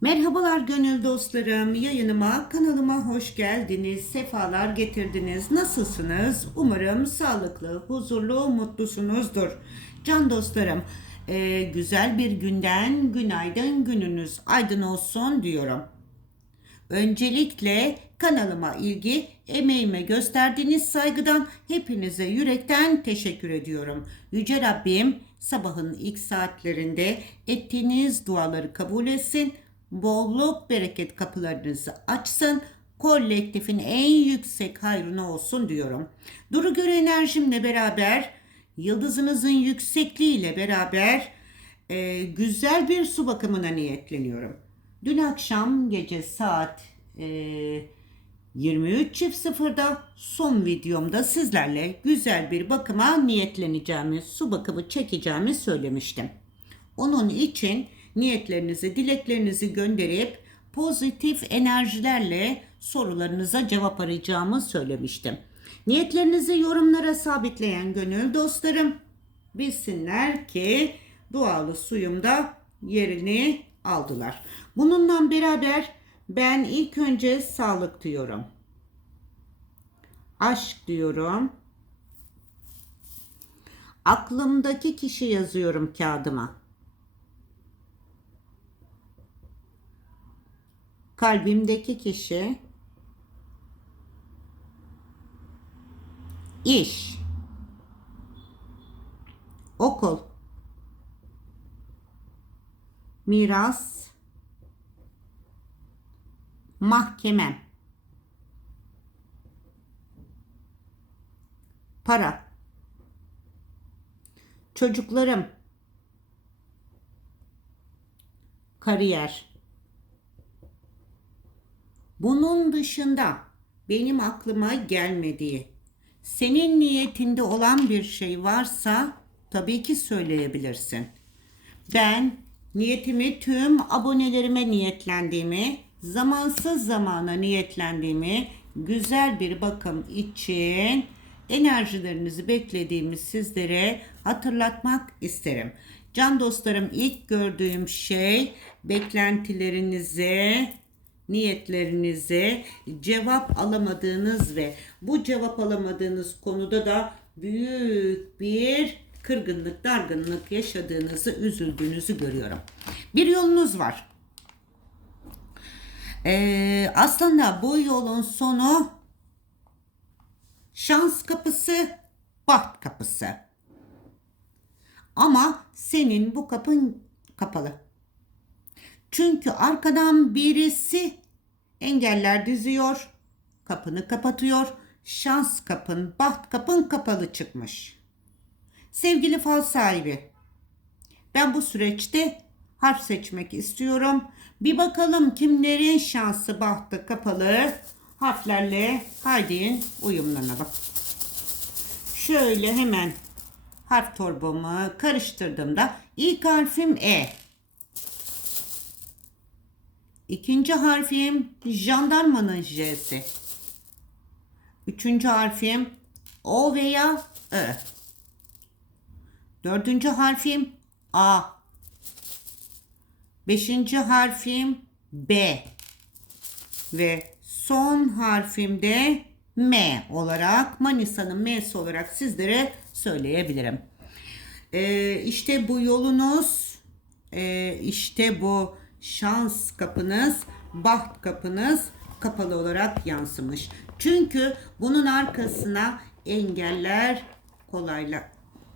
Merhabalar gönül dostlarım. Yayınıma, kanalıma hoş geldiniz. Sefalar getirdiniz. Nasılsınız? Umarım sağlıklı, huzurlu, mutlusunuzdur. Can dostlarım, e, güzel bir günden günaydın gününüz aydın olsun diyorum. Öncelikle kanalıma ilgi, emeğime gösterdiğiniz saygıdan hepinize yürekten teşekkür ediyorum. Yüce Rabbim sabahın ilk saatlerinde ettiğiniz duaları kabul etsin. Bolluk bereket kapılarınızı açsın. Kolektifin en yüksek hayrına olsun diyorum. Duru göre enerjimle beraber, yıldızınızın yüksekliğiyle beraber e, güzel bir su bakımına niyetleniyorum. Dün akşam gece saat e, 23.00'da son videomda sizlerle güzel bir bakıma niyetleneceğimi, su bakımı çekeceğimi söylemiştim. Onun için niyetlerinizi, dileklerinizi gönderip pozitif enerjilerle sorularınıza cevap arayacağımı söylemiştim. Niyetlerinizi yorumlara sabitleyen gönül dostlarım bilsinler ki dualı suyumda yerini aldılar. Bununla beraber ben ilk önce sağlık diyorum. Aşk diyorum. Aklımdaki kişi yazıyorum kağıdıma. Kalbimdeki kişi iş okul miras mahkemem para çocuklarım kariyer bunun dışında benim aklıma gelmediği senin niyetinde olan bir şey varsa tabii ki söyleyebilirsin. Ben niyetimi tüm abonelerime niyetlendiğimi, zamansız zamana niyetlendiğimi, güzel bir bakım için enerjilerinizi beklediğimi sizlere hatırlatmak isterim. Can dostlarım ilk gördüğüm şey beklentilerinize, niyetlerinize cevap alamadığınız ve bu cevap alamadığınız konuda da büyük bir kırgınlık, dargınlık yaşadığınızı, üzüldüğünüzü görüyorum. Bir yolunuz var. Ee, aslında bu yolun sonu şans kapısı, baht kapısı. Ama senin bu kapın kapalı. Çünkü arkadan birisi engeller diziyor, kapını kapatıyor. Şans kapın, baht kapın kapalı çıkmış. Sevgili fal sahibi, ben bu süreçte harf seçmek istiyorum. Bir bakalım kimlerin şansı bahtı kapalı harflerle haydi uyumlanalım. Şöyle hemen harf torbamı karıştırdığımda ilk harfim E. İkinci harfim jandarmanın J'si. Üçüncü harfim O veya Ö. Dördüncü harfim A. Beşinci harfim B. Ve son harfim de M olarak Manisa'nın M'si olarak sizlere söyleyebilirim. Ee, işte bu yolunuz, e, işte bu şans kapınız, baht kapınız kapalı olarak yansımış. Çünkü bunun arkasına engeller, kolaylar,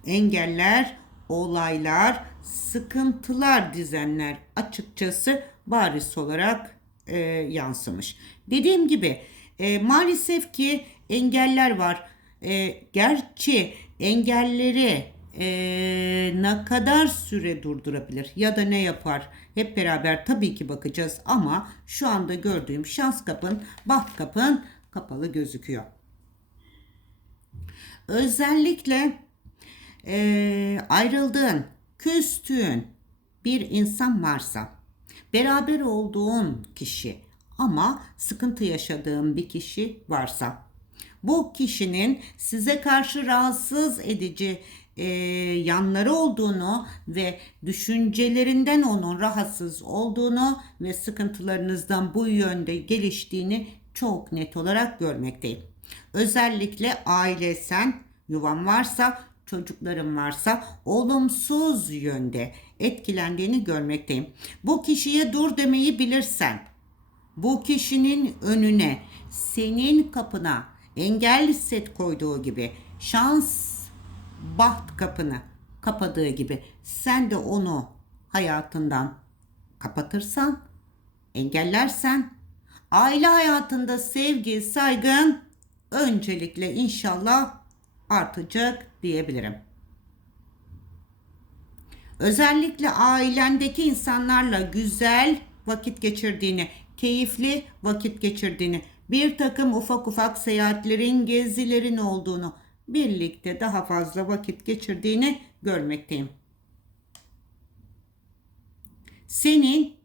engeller, olaylar, sıkıntılar dizenler açıkçası bariz olarak e, yansımış. Dediğim gibi e, maalesef ki engeller var. E, gerçi engelleri e, ne kadar süre durdurabilir ya da ne yapar hep beraber tabii ki bakacağız ama şu anda gördüğüm şans kapın, baht kapın kapalı gözüküyor. Özellikle e, ayrıldığın, küstüğün bir insan varsa, beraber olduğun kişi ama sıkıntı yaşadığın bir kişi varsa, bu kişinin size karşı rahatsız edici e, yanları olduğunu ve düşüncelerinden onun rahatsız olduğunu ve sıkıntılarınızdan bu yönde geliştiğini çok net olarak görmekteyim. Özellikle ailesen, yuvan varsa, çocukların varsa olumsuz yönde etkilendiğini görmekteyim. Bu kişiye dur demeyi bilirsen, bu kişinin önüne, senin kapına engel set koyduğu gibi şans baht kapını kapadığı gibi sen de onu hayatından kapatırsan, engellersen aile hayatında sevgi, saygın öncelikle inşallah artacak diyebilirim. Özellikle ailendeki insanlarla güzel vakit geçirdiğini, keyifli vakit geçirdiğini, bir takım ufak ufak seyahatlerin, gezilerin olduğunu, birlikte daha fazla vakit geçirdiğini görmekteyim. Senin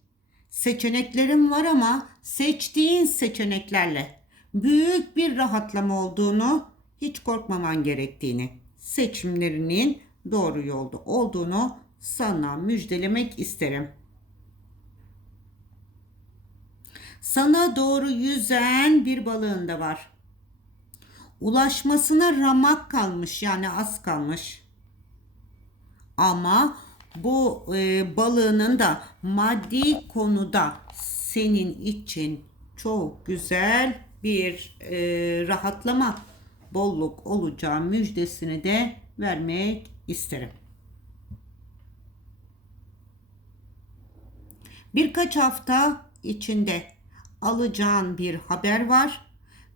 seçeneklerin var ama seçtiğin seçeneklerle büyük bir rahatlama olduğunu, hiç korkmaman gerektiğini, seçimlerinin doğru yolda olduğunu sana müjdelemek isterim. Sana doğru yüzen bir balığın da var. Ulaşmasına ramak kalmış yani az kalmış. Ama bu e, balığının da maddi konuda senin için çok güzel bir e, rahatlama, bolluk olacağı müjdesini de vermek isterim. Birkaç hafta içinde alacağın bir haber var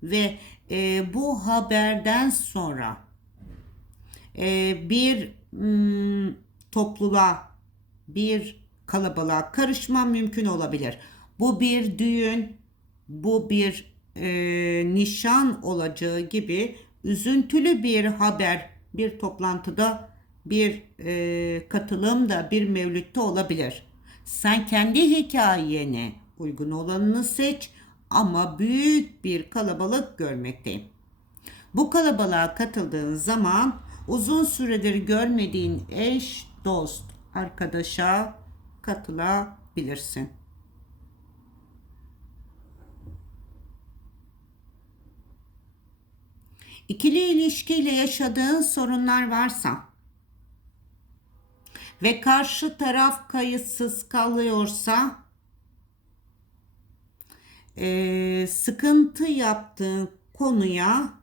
ve e, bu haberden sonra e, bir mm, topluluğa, bir kalabalığa karışma mümkün olabilir. Bu bir düğün, bu bir e, nişan olacağı gibi üzüntülü bir haber, bir toplantıda bir e, katılım bir mevlütte olabilir. Sen kendi hikayene uygun olanını seç ama büyük bir kalabalık görmekteyim. Bu kalabalığa katıldığın zaman uzun süredir görmediğin eş, dost, arkadaşa katılabilirsin. İkili ilişkiyle yaşadığın sorunlar varsa ve karşı taraf kayıtsız kalıyorsa e, sıkıntı yaptığın konuya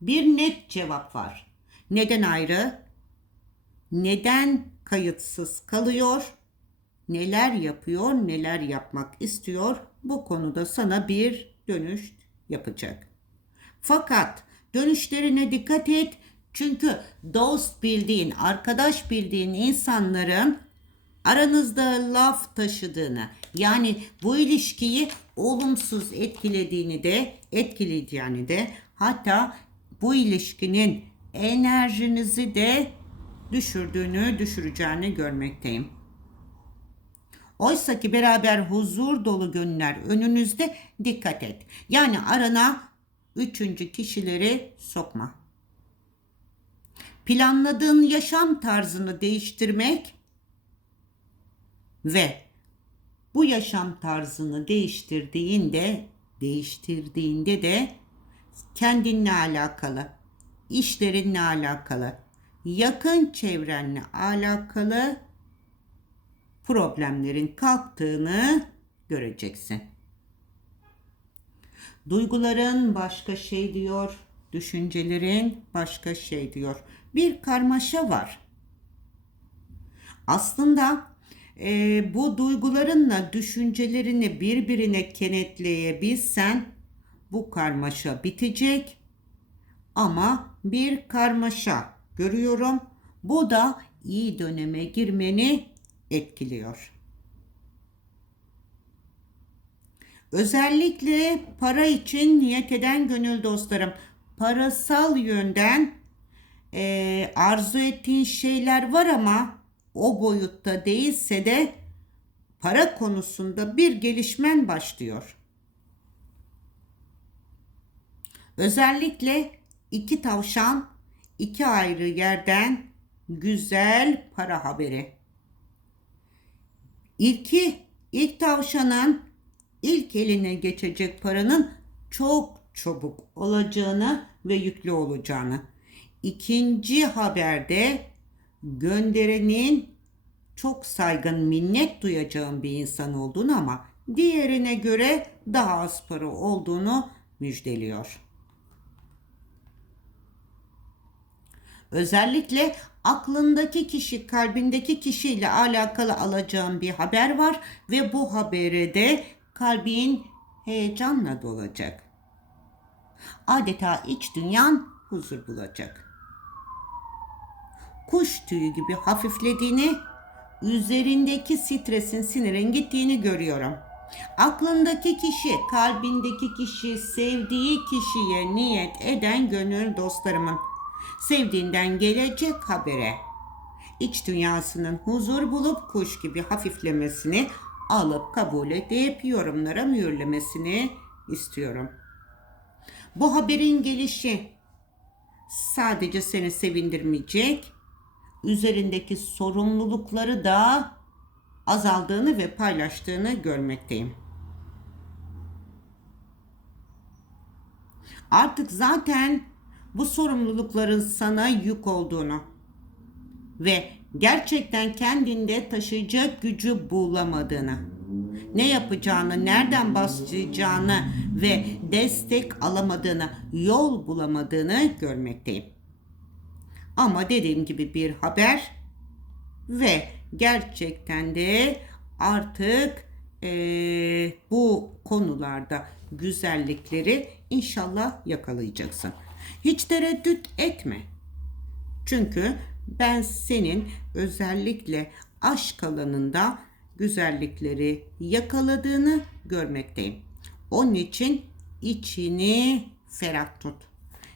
bir net cevap var. Neden ayrı? Neden kayıtsız kalıyor? Neler yapıyor, neler yapmak istiyor? Bu konuda sana bir dönüş yapacak. Fakat dönüşlerine dikkat et. Çünkü dost bildiğin, arkadaş bildiğin insanların aranızda laf taşıdığını yani bu ilişkiyi olumsuz etkilediğini de etkileyeceğini de hatta bu ilişkinin enerjinizi de düşürdüğünü düşüreceğini görmekteyim. Oysa ki beraber huzur dolu günler önünüzde dikkat et. Yani arana üçüncü kişileri sokma. Planladığın yaşam tarzını değiştirmek ve bu yaşam tarzını değiştirdiğinde değiştirdiğinde de kendinle alakalı, işlerinle alakalı, yakın çevrenle alakalı problemlerin kalktığını göreceksin. Duyguların başka şey diyor, düşüncelerin başka şey diyor. Bir karmaşa var. Aslında e, bu duygularınla düşüncelerini birbirine kenetleyebilsen bu karmaşa bitecek ama bir karmaşa görüyorum. Bu da iyi döneme girmeni etkiliyor. Özellikle para için niyet eden gönül dostlarım, parasal yönden e, arzu ettiğin şeyler var ama o boyutta değilse de para konusunda bir gelişmen başlıyor. Özellikle iki tavşan iki ayrı yerden güzel para haberi. İlki, ilk tavşanın ilk eline geçecek paranın çok çabuk olacağını ve yüklü olacağını. İkinci haberde gönderenin çok saygın minnet duyacağım bir insan olduğunu ama diğerine göre daha az para olduğunu müjdeliyor. Özellikle aklındaki kişi, kalbindeki kişiyle alakalı alacağım bir haber var ve bu habere de kalbin heyecanla dolacak. Adeta iç dünyan huzur bulacak. Kuş tüyü gibi hafiflediğini, üzerindeki stresin, sinirin gittiğini görüyorum. Aklındaki kişi, kalbindeki kişi, sevdiği kişiye niyet eden gönül dostlarımın sevdiğinden gelecek habere iç dünyasının huzur bulup kuş gibi hafiflemesini alıp kabul edip yorumlara mühürlemesini istiyorum. Bu haberin gelişi sadece seni sevindirmeyecek, üzerindeki sorumlulukları da azaldığını ve paylaştığını görmekteyim. Artık zaten bu sorumlulukların sana yük olduğunu ve gerçekten kendinde taşıyacak gücü bulamadığını, ne yapacağını, nereden başlayacağını ve destek alamadığını, yol bulamadığını görmekteyim. Ama dediğim gibi bir haber ve gerçekten de artık ee, bu konularda güzellikleri inşallah yakalayacaksın. Hiç tereddüt etme. Çünkü ben senin özellikle aşk alanında güzellikleri yakaladığını görmekteyim. Onun için içini ferah tut.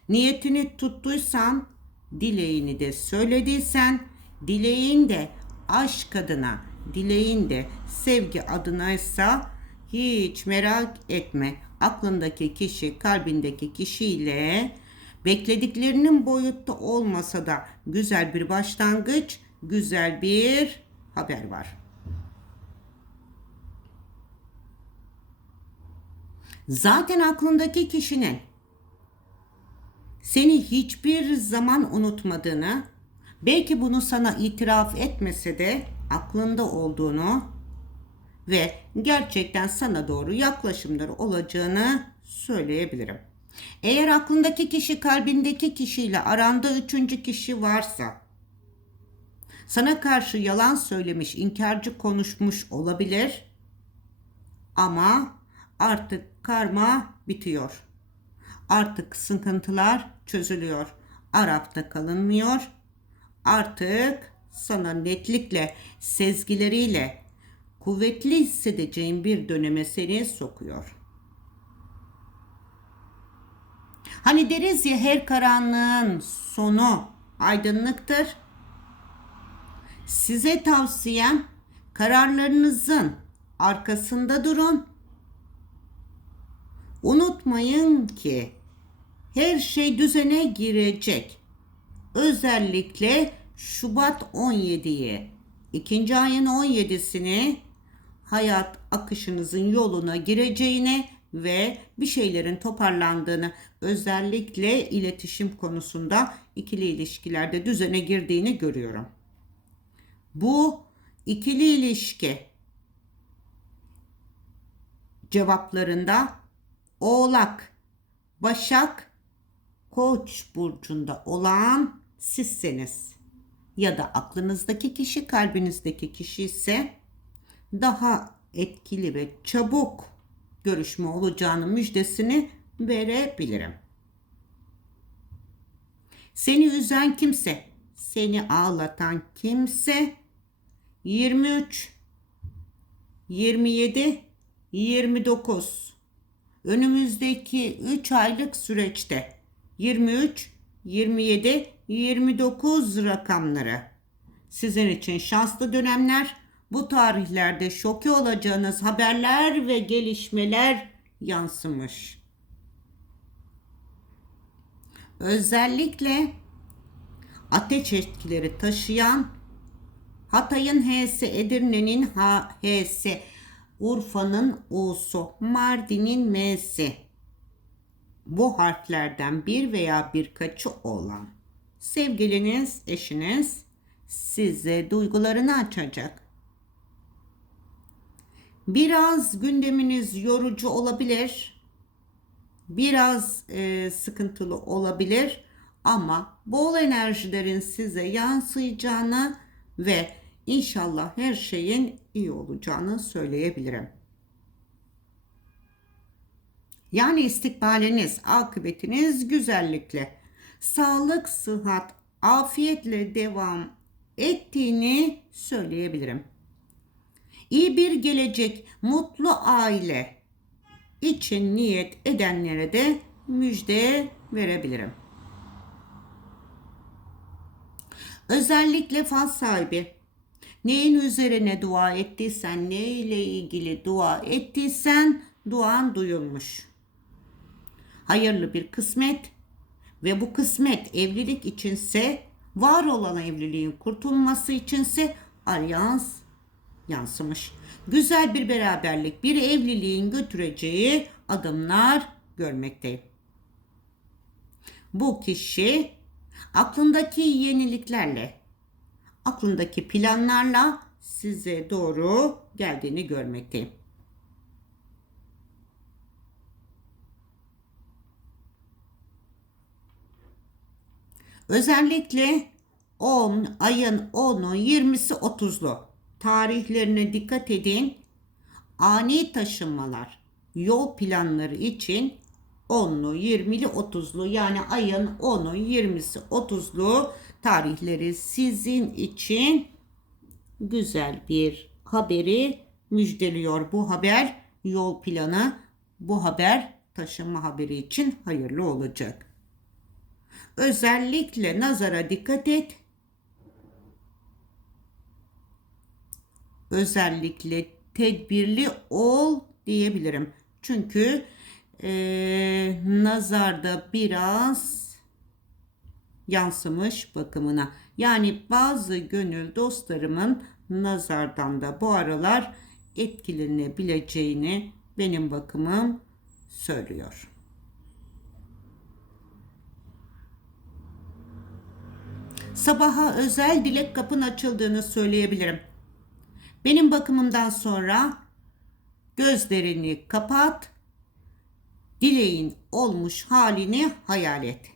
Niyetini tuttuysan, dileğini de söylediysen, dileğin de aşk adına, dileğin de sevgi adınaysa hiç merak etme. Aklındaki kişi, kalbindeki kişiyle beklediklerinin boyutta olmasa da güzel bir başlangıç, güzel bir haber var. Zaten aklındaki kişinin seni hiçbir zaman unutmadığını, belki bunu sana itiraf etmese de aklında olduğunu ve gerçekten sana doğru yaklaşımları olacağını söyleyebilirim. Eğer aklındaki kişi kalbindeki kişiyle aranda üçüncü kişi varsa sana karşı yalan söylemiş, inkarcı konuşmuş olabilir ama artık karma bitiyor. Artık sıkıntılar çözülüyor. Arapta kalınmıyor. Artık sana netlikle, sezgileriyle kuvvetli hissedeceğin bir döneme seni sokuyor. Hani deriz ya her karanlığın sonu aydınlıktır. Size tavsiyem kararlarınızın arkasında durun. Unutmayın ki her şey düzene girecek. Özellikle Şubat 17'yi, ikinci ayın 17'sini hayat akışınızın yoluna gireceğine ve bir şeylerin toparlandığını özellikle iletişim konusunda ikili ilişkilerde düzene girdiğini görüyorum. Bu ikili ilişki cevaplarında Oğlak, Başak, Koç burcunda olan sizseniz ya da aklınızdaki kişi kalbinizdeki kişi ise daha etkili ve çabuk görüşme olacağını müjdesini verebilirim. Seni üzen kimse, seni ağlatan kimse 23 27 29 önümüzdeki 3 aylık süreçte 23 27 29 rakamları sizin için şanslı dönemler bu tarihlerde şoke olacağınız haberler ve gelişmeler yansımış. Özellikle ateş etkileri taşıyan Hatay'ın H'si, Edirne'nin H'si, Urfa'nın U'su, Mardin'in M'si. Bu harflerden bir veya birkaçı olan sevgiliniz, eşiniz size duygularını açacak. Biraz gündeminiz yorucu olabilir. Biraz e, sıkıntılı olabilir ama bol enerjilerin size yansıyacağını ve inşallah her şeyin iyi olacağını söyleyebilirim. Yani istikbaliniz, akıbetiniz güzellikle, sağlık, sıhhat, afiyetle devam ettiğini söyleyebilirim. İyi bir gelecek, mutlu aile için niyet edenlere de müjde verebilirim. Özellikle fal sahibi neyin üzerine dua ettiysen, ne ile ilgili dua ettiysen duan duyulmuş. Hayırlı bir kısmet ve bu kısmet evlilik içinse var olan evliliğin kurtulması içinse alyans yansımış. Güzel bir beraberlik, bir evliliğin götüreceği adımlar görmekteyim. Bu kişi aklındaki yeniliklerle, aklındaki planlarla size doğru geldiğini görmekteyim. Özellikle 10 ayın 10'u 20'si 30'lu tarihlerine dikkat edin. Ani taşınmalar, yol planları için 10'lu, 20'li, 30'lu yani ayın 10'u, 20'si, 30'lu tarihleri sizin için güzel bir haberi müjdeliyor. Bu haber yol planı, bu haber taşınma haberi için hayırlı olacak. Özellikle nazara dikkat et. Özellikle tedbirli ol diyebilirim. Çünkü e, nazarda biraz yansımış bakımına. Yani bazı gönül dostlarımın nazardan da bu aralar etkilenebileceğini benim bakımım söylüyor. Sabaha özel dilek kapın açıldığını söyleyebilirim. Benim bakımımdan sonra gözlerini kapat, dileğin olmuş halini hayal et.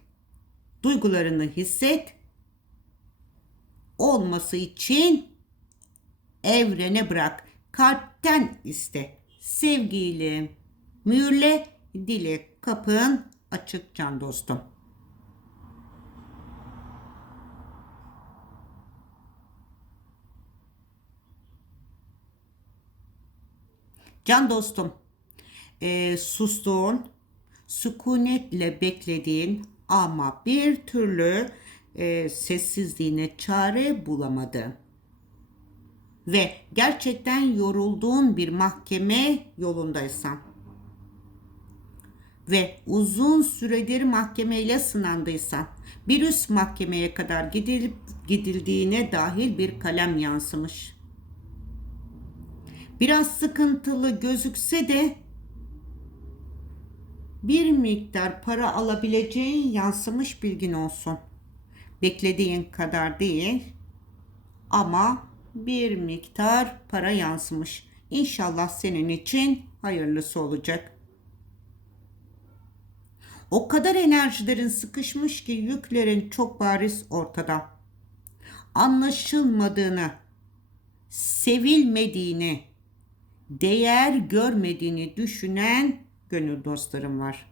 Duygularını hisset. Olması için evrene bırak. Kalpten iste. Sevgiyle mühürle dilek kapın açık can dostum. Can dostum, e, sustuğun, sükunetle beklediğin ama bir türlü e, sessizliğine çare bulamadı. Ve gerçekten yorulduğun bir mahkeme yolundaysan ve uzun süredir mahkemeyle sınandıysan, bir üst mahkemeye kadar gidilip gidildiğine dahil bir kalem yansımış. Biraz sıkıntılı gözükse de bir miktar para alabileceğin yansımış bilgin olsun. Beklediğin kadar değil ama bir miktar para yansımış. İnşallah senin için hayırlısı olacak. O kadar enerjilerin sıkışmış ki yüklerin çok bariz ortada. Anlaşılmadığını, sevilmediğini, değer görmediğini düşünen gönül dostlarım var.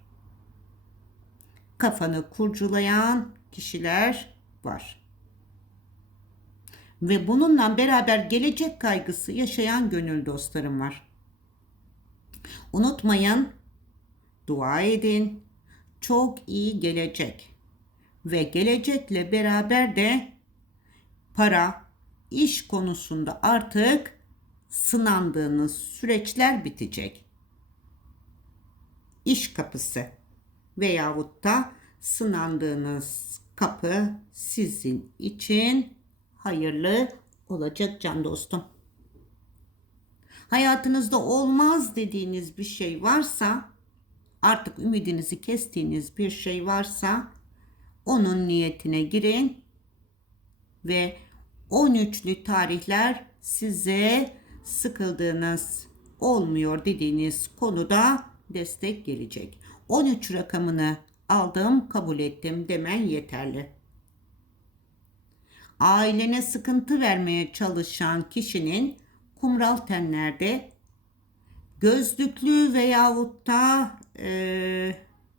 Kafanı kurculayan kişiler var. Ve bununla beraber gelecek kaygısı yaşayan gönül dostlarım var. Unutmayın, dua edin. Çok iyi gelecek. Ve gelecekle beraber de para, iş konusunda artık sınandığınız süreçler bitecek iş kapısı veyahut da sınandığınız kapı sizin için hayırlı olacak can dostum. Hayatınızda olmaz dediğiniz bir şey varsa, artık ümidinizi kestiğiniz bir şey varsa onun niyetine girin ve 13'lü tarihler size sıkıldığınız olmuyor dediğiniz konuda destek gelecek. 13 rakamını aldım, kabul ettim demen yeterli. Ailene sıkıntı vermeye çalışan kişinin kumral tenlerde gözlüklü veyahut da e,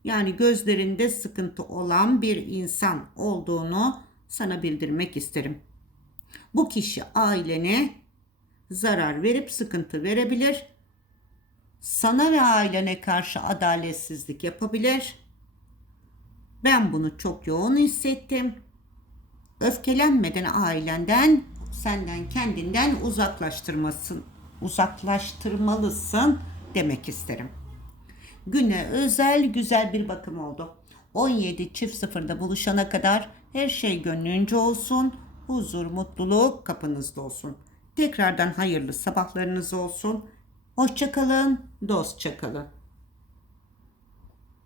yani gözlerinde sıkıntı olan bir insan olduğunu sana bildirmek isterim. Bu kişi ailene zarar verip sıkıntı verebilir. Sana ve ailene karşı adaletsizlik yapabilir. Ben bunu çok yoğun hissettim. Öfkelenmeden ailenden, senden kendinden uzaklaştırmasın, uzaklaştırmalısın demek isterim. Güne özel güzel bir bakım oldu. 17 çift sıfırda buluşana kadar her şey gönlünce olsun. Huzur, mutluluk kapınızda olsun. Tekrardan hayırlı sabahlarınız olsun. Hoşçakalın, dostça kalın.